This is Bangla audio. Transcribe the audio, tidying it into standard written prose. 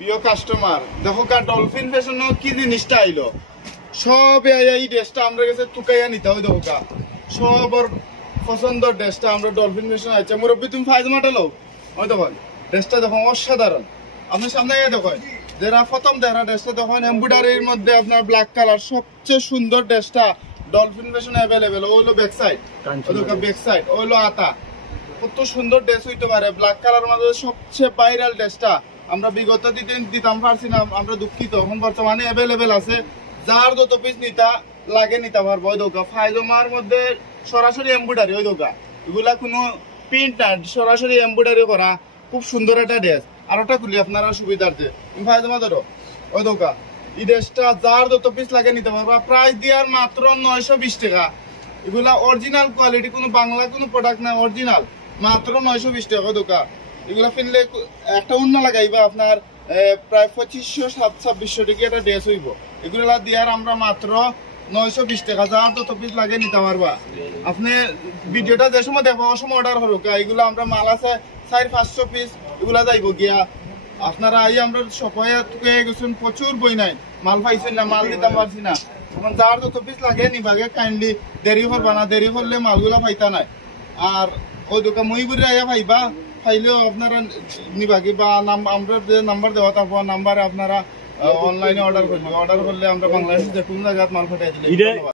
প্রিয় কাস্টমার দেখো ডলফিন ফ্যাশন কি জিনিসটা আইলো সব এই ড্রেসটা আমরা কাছে তুকাইয়া নিতে হয় দেখো সবর পছন্দের ড্রেসটা আমরা ডলফিন ফ্যাশন আছে মুরব্বী তুমি ফাইজামাটা লও ওই দেখো ড্রেসটা দেখো অসাধারণ আপনি সামনে দেখো যারা প্রথম দেখা ড্রেসটা দেখুন এমব্রয়ডারির মধ্যে আপনার ব্ল্যাক কালার সবচেয়ে সুন্দর ড্রেসটা ডলফিন ফ্যাশন অ্যাভেলেবেল ওইলো ব্যাক সাইড ব্যাক সাইড ওইলো আতা কত সুন্দর ড্রেস হইতে পারে ব্ল্যাক কালার মধ্যে সবচেয়ে ভাইরাল ড্রেসটা আমরা বিগত দিতাম পারছি না আমরা দুঃখিত এখন বর্তমানে অ্যাভেলেবেল আছে যার যত পিস নিতা লাগে নিতে পারবো ওই দোকা ফাইজমার মধ্যে সরাসরি এমব্রয়ডারি ওই দোকা এগুলা কোনো প্রিন্ট না সরাসরি এমব্রয়ডারি করা খুব সুন্দর একটা ড্রেস আর ওটা খুলি আপনারা সুবিধার্থে ফাইজমা ধরো ওই দোকা এই ড্রেসটা যার যত পিস লাগে নিতে পারবা প্রাইস দিয়ার মাত্র 920 টাকা এগুলা অরিজিনাল কোয়ালিটি কোনো বাংলা কোনো প্রোডাক্ট না অরিজিনাল মাত্র 920 টাকা দোকা এগুলা কিনলে একটা অন্য লাগাইবা আপনার প্রায় 2500-2600 টাকা একটা ড্রেস হইব এগুলা দিয়ার আমরা মাত্র 920 টাকা যার যত পিস লাগে নিতে পারবা আপনি ভিডিওটা যে সময় দেখো ওই সময় অর্ডার করো এগুলা আমরা মাল আছে 400-500 পিস এগুলা যাইব গিয়া আপনারা আই আমরা সবাই গেছেন প্রচুর বই নাই মাল পাইছেন না মাল দিতে পারছি না এখন যার যত পিস লাগে নিবাগে কাইন্ডলি দেরি করবা না দেরি করলে মালগুলা পাইতা নাই আর ওই দোকান মইবুরি আইয়া পাইবা পাইলেও আপনারা নিবাগে বা আমরা যে নাম্বার দেওয়া থাকবো নাম্বারে আপনারা অনলাইনে অর্ডার করবেন অর্ডার করলে আমরা বাংলাদেশের যে কোনো জায়গায় মাল পাঠাই দিলে